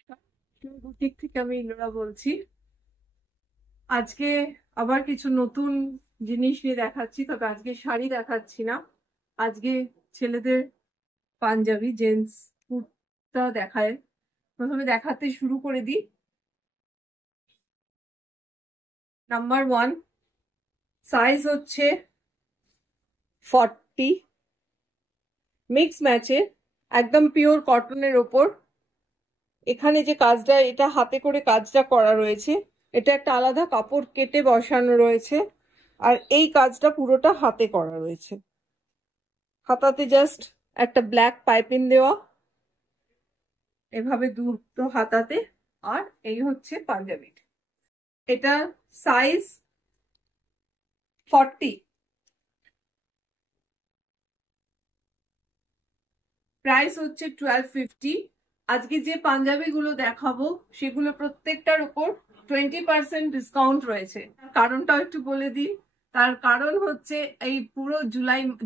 নমস্কার, বুটিক থেকে আমি ইলোরা বলছি। আজকে আবার কিছু নতুন জিনিস নিয়ে দেখাচ্ছি, তবে আজকে শাড়ি দেখাচ্ছি না। আজকে ছেলেদের পাঞ্জাবি জেন্টস কুর্তা দেখায়। প্রথমে দেখাতে শুরু করে দিই। নাম্বার 1 সাইজ হচ্ছে 40, মিক্স ম্যাচে, একদম পিওর কটনের ওপর। এখানে যে কাজটা, এটা হাতে করে কাজটা করা রয়েছে, এটা একটা আলাদা কাপড় কেটে বসানো রয়েছে, আর এই কাজটা পুরোটা হাতে করা রয়েছে। হাতাতে জাস্ট একটা ব্ল্যাক পাইপিং দেওয়া, এভাবে দুটো হাতাতে। আর এই হচ্ছে পাঞ্জাবির। এটা সাইজ 40, প্রাইস হচ্ছে 1250। আজকে যে পাঞ্জাবি গুলো দেখাবো সেগুলো প্রত্যেকটার উপর 20% ডিসকাউন্ট রয়েছে। কারণটাও একটু বলে দিই। তার কারণ হচ্ছে এই পুরো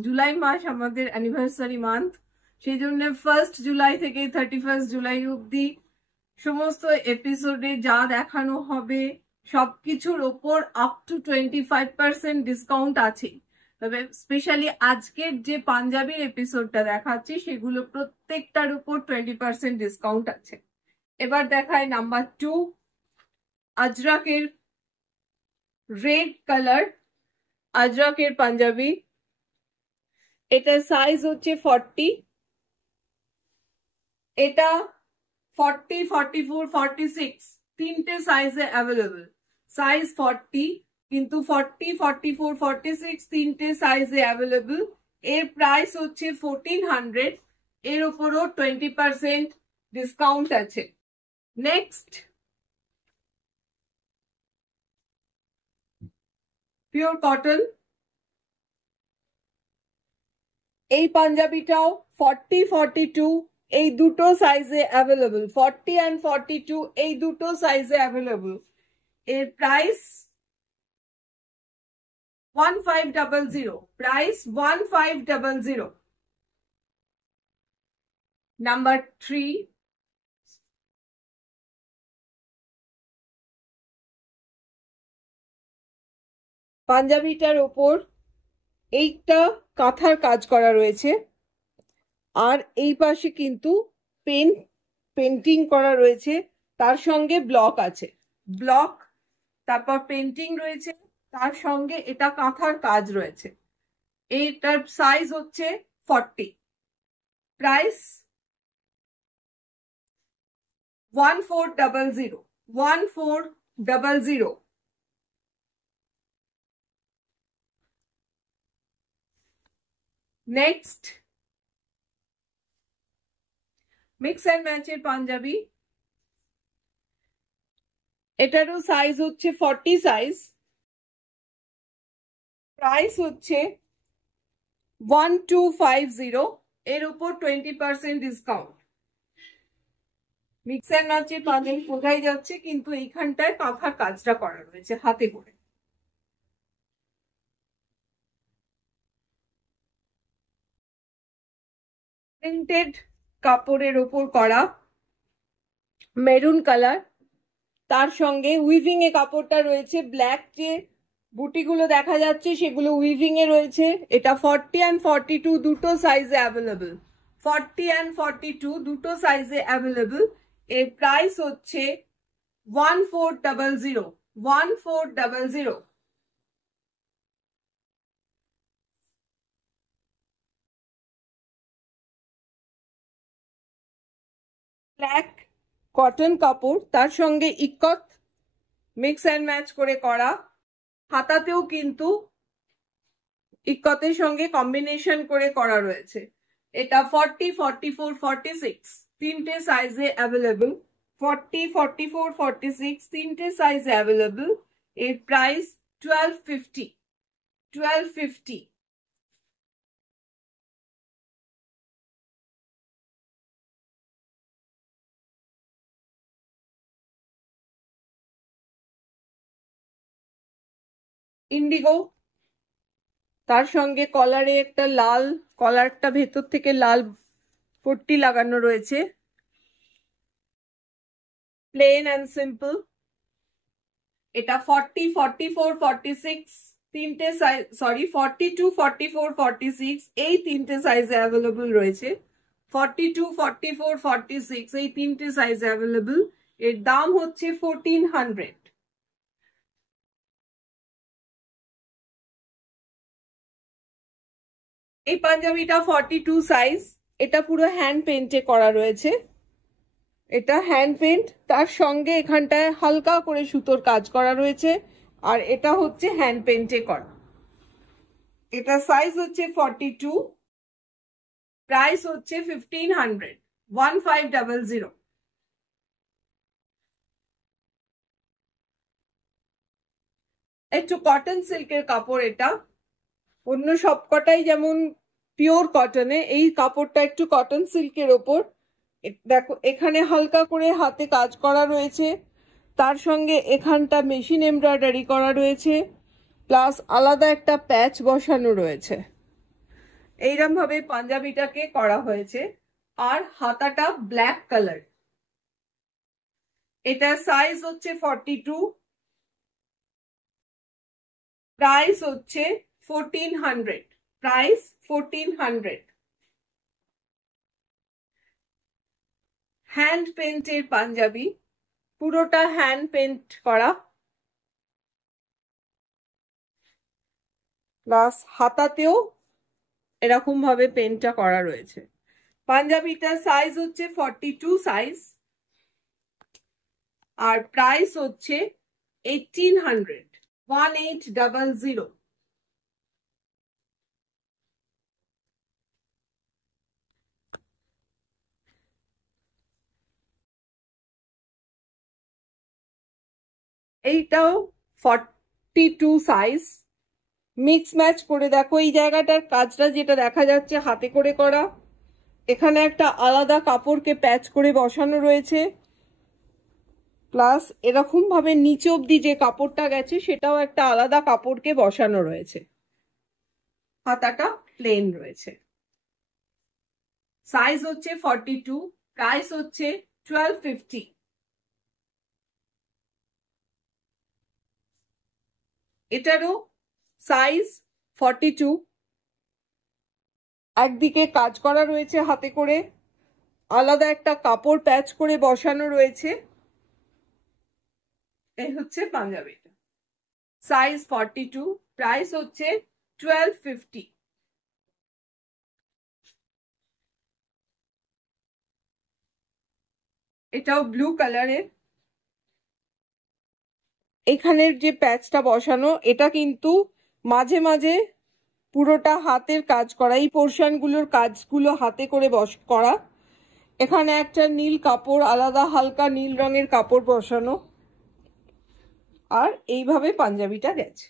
জুলাই মাস আমাদের অ্যানিভার্সারি মান্থ। সেই জন্য 1 জুলাই থেকে 31 জুলাই অব্দি সমস্ত এপিসোডে যা দেখানো হবে সবকিছুর ওপর আপ টু 25% ডিসকাউন্ট আছে। তবে স্পেশালি আজকের যে পাঞ্জাবির এপিসোডটা দেখাচ্ছি সেগুলো প্রত্যেকটার উপর 20% ডিসকাউন্ট আছে। এবার দেখায় নাম্বার 2, আজরাকের রেড কালার আজরাকের পাঞ্জাবি। এটার সাইজ হচ্ছে 40, এটা 40, 44, 46 তিনটে সাইজে অ্যাভেলেবল। সাইজ 40, কিন্তু 40, 44, 46 তিনটে সাইজে অ্যাভেলেবল। এর প্রাইস হচ্ছে 1400, এর উপরও 20% ডিসকাউন্ট আছে। নেক্সট, পিওর কটন, এই পাঞ্জাবিটাও 40, 42 এই দুটো সাইজে অ্যাভেলেবল। 40 and 42 এই দুটো সাইজে অ্যাভেলেবল। এর প্রাইস 1500, প্রাইস 1500। নাম্বার 3, পাঞ্জাবিটার ওপর এইটা কাঁথার কাজ করা রয়েছে, আর এই পাশে কিন্তু পেন্টিং করা রয়েছে, তার সঙ্গে ব্লক আছে, ব্লক তারপর পেন্টিং রয়েছে, তার সঙ্গে এটা কাঁথার কাজ রয়েছে। এইটার সাইজ হচ্ছে 40, প্রাইস 1400, 1400। নেক্সট, মিক্স অ্যান্ড ম্যাচের পাঞ্জাবি, এটারও সাইজ হচ্ছে 40 সাইজ, প্রাইস হচ্ছে 1250, এর উপর 20% ডিসকাউন্ট। মিক্স অ্যান্ড ম্যাচের পাঞ্জাবি বোঝাই যাচ্ছে, কিন্তু এইখানটায় কাঁথার কাজটা করা রয়েছে হাতে করে। প্রিন্টেড কাপড়ের ওপর করা, মেরুন কালার, তার সঙ্গে উইভিং এ কাপড়টা রয়েছে। ব্ল্যাক যে বুটিগুলো দেখা যাচ্ছে সেগুলো উইভিং এ রয়েছে। এটা 40 and 42 দুটো সাইজে অ্যাভেলেবল। 40 and 42 দুটো সাইজে অ্যাভেলেবল। এর প্রাইস হচ্ছে 1400, 1400। ব্ল্যাক কটন কাপড়, তার সঙ্গে ইকত মিক্স অ্যান্ড ম্যাচ করে করা, হাতাতেও কিন্তু ইকতের সঙ্গে কম্বিনেশন করে করা রয়েছে। এটা 40, 44, 46 তিনটে সাইজে অ্যাভেলেবল। 40, 44, 46 তিনটে সাইজে অ্যাভেলেবল। এর প্রাইস 1250, 1250। ইন্ডিগো, তার সঙ্গে কলারে একটা লাল, কলারটা ভেতর থেকে লাল পট্টি লাগানো রয়েছে। Plain and simple. এটা 40, 44, 46 তিনটে সাইজ, সরি 42, 44, 46 এই তিনটে সাইজে অ্যাভেলেবল রয়েছে। 42, 44, 46 এই তিনটে সাইজে অ্যাভেলেবল। এর দাম হচ্ছে 1400। এই পাঞ্জাবিটা 42 সাইজ। এটা পুরো হ্যান্ড পেন্টে করা রয়েছে। এটা হ্যান্ড পেন্ট, তার সঙ্গে এখানটায় হালকা করে সুতোর কাজ করা রয়েছে, আর এটা হচ্ছে হ্যান্ড পেন্টে করা। এটা সাইজ হচ্ছে 42, প্রাইস হচ্ছে 1500, 1500। একটু কটন সিল্কের কাপড় এটা। অন্য সবকটাই যেমন পিওর কটনে, এই কাপড়টা একটু কটন সিল্কের ওপর। দেখো এখানে হালকা করে হাতে কাজ করা রয়েছে, তার সঙ্গে এখানটা মেশিন এমব্রয়ডারি করা রয়েছে, প্লাস আলাদা একটা প্যাচ বসানো রয়েছে। এইরকম ভাবে পাঞ্জাবিটাকে করা হয়েছে। আর হাতাটা ব্ল্যাক কালার। এটা সাইজ হচ্ছে 42, প্রাইস হচ্ছে 1400, প্রাইস 1400। হ্যান্ড পেন্টের পাঞ্জাবি, পুরোটা হ্যান্ড পেন্ট করা, প্লাস হাতাতেও এরকম ভাবে পেন্টটা করা রয়েছে। পাঞ্জাবিটার সাইজ হচ্ছে 42 সাইজ, আর প্রাইস হচ্ছে 1800, 1800। এইটাও 42 সাইজ। মিক্স ম্যাচ করে দেখো, এই জায়গাটার কাজটা যেটা দেখা যাচ্ছে হাতে করে করা, এখানে একটা আলাদা কাপড়কে প্যাচ করে বসানো রয়েছে, প্লাস এরকম ভাবে নিচে অব্দি যে কাপড়টা গেছে সেটাও একটা আলাদা কাপড়কে বসানো রয়েছে। হাতাটা প্লেন রয়েছে। সাইজ হচ্ছে 42, প্রাইস হচ্ছে 1250। এটারও সাইজ 42, একদিকে কাজ করা রয়েছে হাতে করে, আলাদা একটা কাপড় প্যাচ করে বসানো রয়েছে। এই হচ্ছে পাঞ্জাবিটা, সাইজ 42, প্রাইস হচ্ছে 1250। এটাও ব্লু কালারের। এখানের যে প্যাচটা বসানো, এটা কিন্তু মাঝে মাঝে পুরোটা হাতের কাজ করা, এই পোর্শনগুলোর কাজগুলো হাতে করে করা। এখানে একটা নীল কাপড়, আলাদা হালকা নীল রঙের কাপড় বসানো, আর এইভাবে পাঞ্জাবিটা গেছে।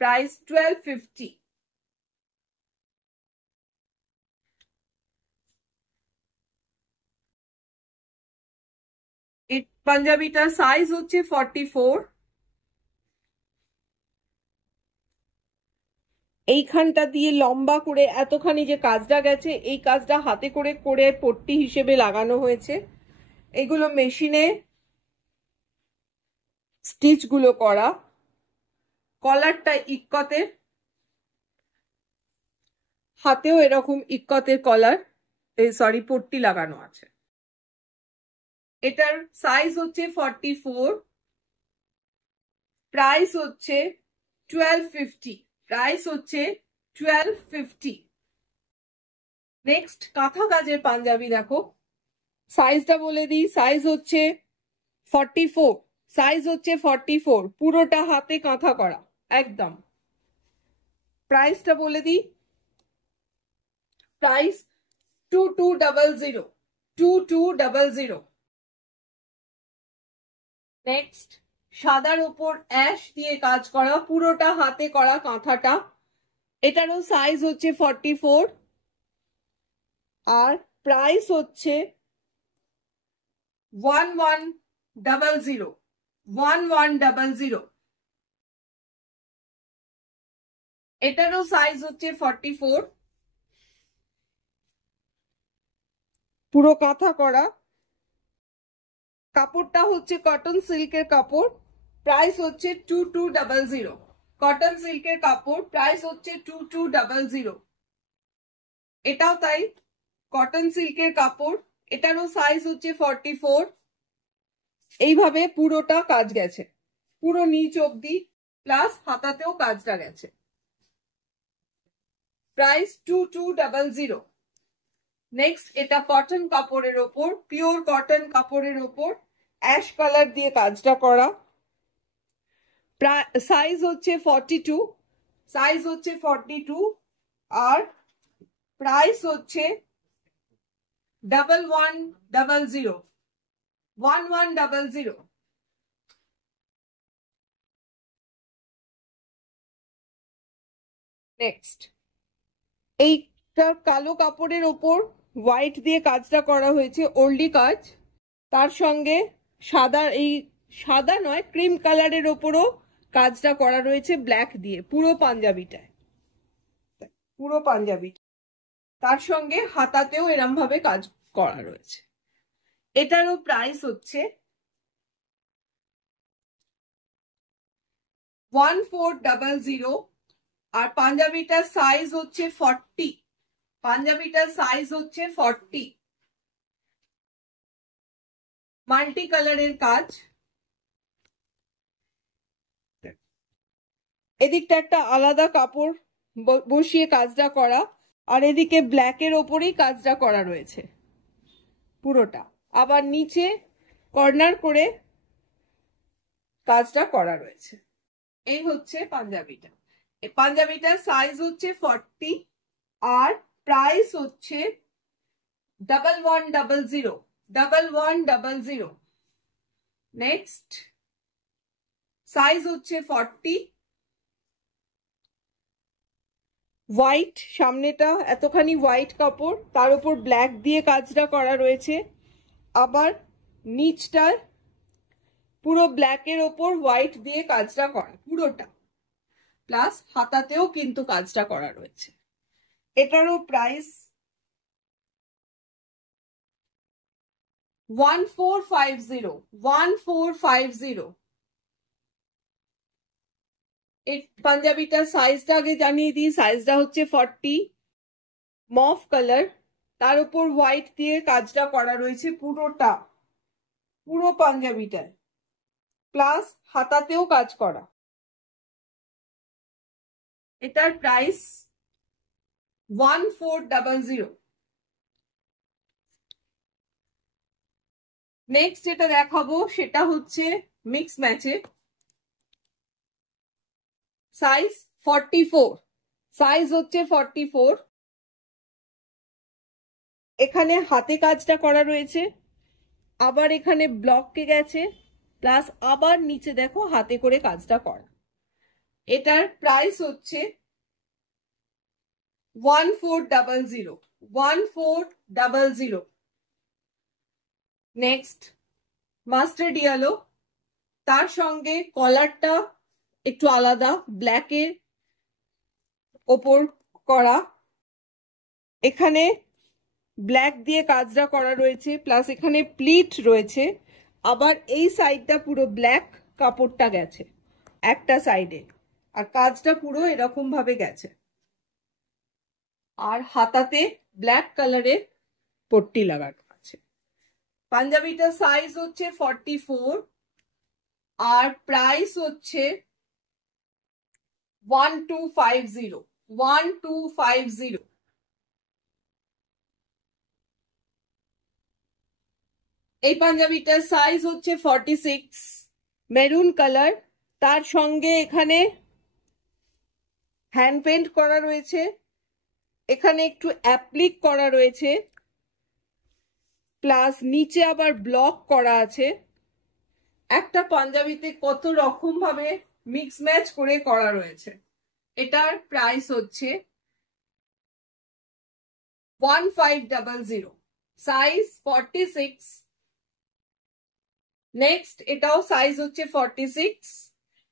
প্রাইস 1250। এই পাঞ্জাবিটার সাইজ হচ্ছে 44। এইখানটা দিয়ে লম্বা করে এতখানি যে কাজটা গেছে, এই কাজটা হাতে করে করে পট্টি হিসেবে লাগানো হয়েছে। এগুলো মেশিনে স্টিচ গুলো করা। কলারটা ইক্কতের, হাতেও এরকম ইক্কতের কলার, সরি পট্টি লাগানো আছে। এটার সাইজ হচ্ছে 44, প্রাইস হচ্ছে 1250, প্রাইস হচ্ছে 1250। নেক্সট কাঁথা কাজের পাঞ্জাবি দেখো, সাইজটা বলে দিই, সাইজ হচ্ছে 44, সাইজ হচ্ছে 44, পুরোটা হাতে কাঁথা করা একদম। প্রাইসটা বলে দিই, প্রাইস 2200, 2200। নেক্সট সাদার উপর অ্যাশ দিয়ে কাজ করা, পুরোটা হাতে করা কাঁথাটা, এটারও সাইজ হচ্ছে 44, আর প্রাইস হচ্ছে 1100, 1100। এটারও সাইজ হচ্ছে 44, পুরো কাঁথা করা। কাপড়টা হচ্ছে কটন সিল্কের কাপড়, প্রাইস হচ্ছে 2200। কটন সিল্কের কাপড়, প্রাইস হচ্ছে 2200। এটাও তাই, কটন সিল্কের কাপড়, এটারও সাইজ হচ্ছে 44। এইভাবে পুরোটা কাজ গেছে, পুরো নিচ অব্দি, প্লাস হাতাতেও কাজটা গেছে। প্রাইস 2200। নেক্সট, এটা কটন কাপড়ের ওপর, পিওর কটন কাপড়ের ওপর অ্যাশ কালার দিয়ে কাজটা করা। সাইজ হচ্ছে 42, সাইজ হচ্ছে 42। আর প্রাইস হচ্ছে 1100, 1100। নেক্সট, এইটা কালো কাপড়ের ওপর হোয়াইট দিয়ে কাজটা করা হয়েছে, ওল্ডি কাজ। তার সঙ্গে সাদা, এই সাদা নয় ক্রিম কালারের ওপরও কাজটা করা রয়েছে ব্ল্যাক দিয়ে, পুরো পাঞ্জাবিটায়, পুরো পাঞ্জাবি। তার সঙ্গে হাতাতেও এরম ভাবে কাজ করা রয়েছে। এটারও প্রাইস হচ্ছে 1400। আর পাঞ্জাবিটার সাইজ হচ্ছে 40, পাঞ্জাবিটার সাইজ হচ্ছে 40। মাল্টি কালারের কাজ, এদিকটা একটা আলাদা কাপড় বসিয়ে কাজটা করা, আর এদিকে ব্ল্যাকের ওপরেই কাজটা করা রয়েছে পুরোটা। আবার নিচে কর্নার করে কাজটা করা রয়েছে। এই হচ্ছে পাঞ্জাবিটা। এই পাঞ্জাবিটার সাইজ হচ্ছে 40 আর প্রাইস হচ্ছে 1100, 1100। নেক্সট, সাইজ হচ্ছে 40, হোয়াইট, সামনেটা এতখানি হোয়াইট কাপড়, তার উপর ব্ল্যাক দিয়ে কাজটা করা রয়েছে। আবার নিচটা পুরো ব্ল্যাকের ওপর হোয়াইট দিয়ে কাজটা করা পুরোটা, প্লাস হাতাতেও কিন্তু কাজটা করা রয়েছে। এটারও প্রাইস 1450, 1450। এই পাঞ্জাবিটার সাইজটা আগে জানিয়ে দিই, সাইজটা হচ্ছে 40, মফ কালার, তার উপর হোয়াইট দিয়ে কাজটা করা রয়েছে পুরোটা, পুরো পাঞ্জাবিটায়, প্লাস হাতাতেও কাজ করা। এটার প্রাইস 1400। নেক্সট যেটা দেখাবো সেটা হচ্ছে মিক্স ম্যাচে, সাইজ 44, সাইজ হচ্ছে 44। এখানে হাতে কাজটা করা রয়েছে, আবার এখানে ব্লকে গেছে, প্লাস আবার নিচে দেখো হাতে করে কাজটা করা। এটার প্রাইস হচ্ছে 1400, 1400। নেক্সট, মাস্টার্ড ইয়েলো, তার সঙ্গে কলারটা একটু আলাদা, ব্ল্যাকের ওপর করা। এখানে ব্ল্যাক দিয়ে কাজটা করা রয়েছে, প্লাস এখানে প্লিট রয়েছে। আবার এই সাইডটা পুরো ব্ল্যাক কাপড়টা গেছে একটা সাইডে, আর কাজটা পুরো এরকম ভাবে গেছে। আর হাতাতে ব্ল্যাক কালারের পট্টি লাগানো আছে। পাঞ্জাবিটার সাইজ হচ্ছে 44 আর প্রাইস হচ্ছে 1250, 1250। এই পাঞ্জাবিটার সাইজ হচ্ছে 46, মেরুন কালার, তার সঙ্গে এখানে হ্যান্ড পেন্ট করা রয়েছে, এখানে একটু অ্যাপ্লিক করা রয়েছে, প্লাস নিচে আবার ব্লক করা আছে। একটা পাঞ্জাবিতে কত রকম ভাবে মিক্স ম্যাচ করে করা রয়েছে। এটার প্রাইস হচ্ছে 1500, সাইজ 46। নেক্সট, এটাও সাইজ হচ্ছে 46,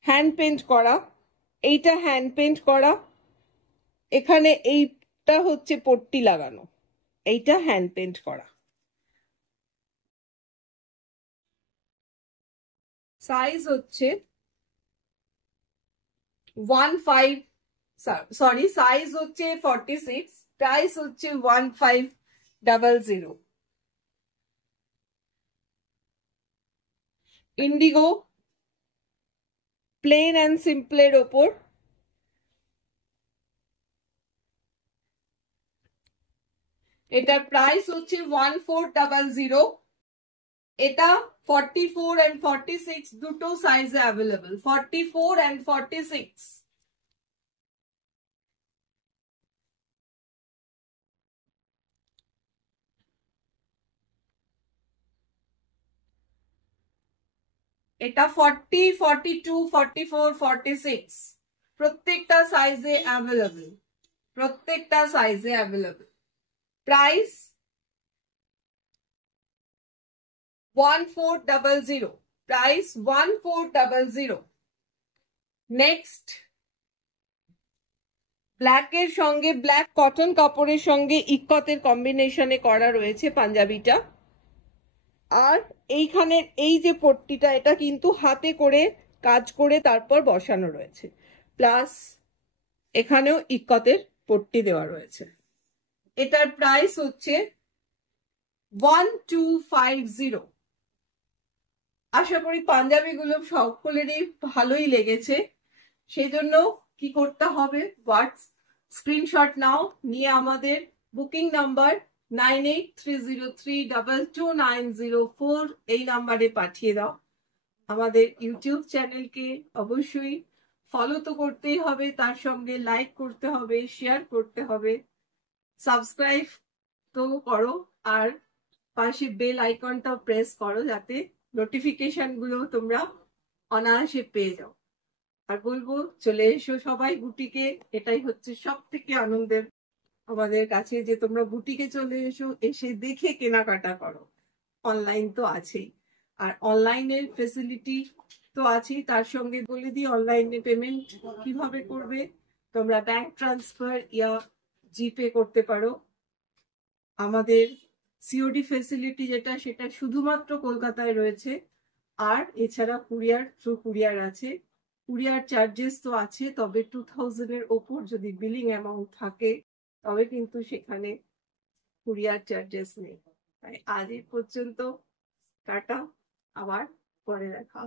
হ্যান্ড পেন্ট করা, এইটা হ্যান্ড পেন্ট করা, এখানে এইটা হচ্ছে পট্টি লাগানো, এইটা হ্যান্ড পেন্ট করা। সাইজ হচ্ছে 15, সাইজ হচ্ছে 46, প্রাইস হচ্ছে 1500। ইন্ডিগো প্লেন অ্যান্ড সিম্পলের ওপর এটার প্রাইস হচ্ছে 1400। এটা 44 and 46 দুটো সাইজে অ্যাভেলেবল, 44 and 46। এটা 40, 42, 44, 46 প্রত্যেকটা সাইজে অ্যাভেলেবল, প্রত্যেকটা সাইজে অ্যাভেলেবল। Price 1400, price 1400। নেক্সট, ব্ল্যাকের সঙ্গে ব্ল্যাক কটন কাপড়ের সঙ্গে ইক্কতের কম্বিনেশনে করা রয়েছে পাঞ্জাবিটা। আর এইখানে এই যে পট্টিটা, এটা কিন্তু হাতে করে কাজ করে তারপর বসানো রয়েছে, প্লাস এখানেও ইক্কতের পট্টি দেওয়া রয়েছে। এটার প্রাইস হচ্ছে 1250। আশা করি পাঞ্জাবিগুলো সকলেরই ভালোই লেগেছে। সেই জন্য কি করতে হবে, স্ক্রিনশট নাও, নিয়ে আমাদের বুকিং নাম্বার 9830322904 এই নাম্বারে পাঠিয়ে দাও। আমাদের ইউটিউব চ্যানেলকে অবশ্যই ফলো তো করতেই হবে, তার সঙ্গে লাইক করতে হবে, শেয়ার করতে হবে, সাবস্ক্রাইব তো করো, আর পাশে বেল আইকনটাও প্রেস করো যাতে নোটিফিকেশন গুলো তোমরা অনায়াসে পেয়ে যাও। আর বলবো চলে এসো সবাই বুটিকে, এটাই হচ্ছে সব থেকে আনন্দের আমাদের কাছে, যে তোমরা বুটিকে চলে এসো, এসে দেখে কেনাকাটা করো। অনলাইন তো আছেই, আর অনলাইনের ফেসিলিটি তো আছেই, তার সঙ্গে বলে দিই অনলাইনে পেমেন্ট কিভাবে করবে। তোমরা ব্যাংক ট্রান্সফার ইয়া জিপে করতে পারো। আমাদের সিওডি ফেসিলিটি যেটা, সেটা শুধুমাত্র কলকাতায় রয়েছে, আর এছাড়া কুরিয়ার থ্রু কুরিয়ার আছে। কুরিয়ার চার্জেস তো আছে, তবে 2000 এর ওপর যদি বিলিং অ্যামাউন্ট থাকে তবে কিন্তু সেখানে কুরিয়ার চার্জেস নেই। তাই আজ এই পর্যন্ত, টাটা, আবার পরে দেখা।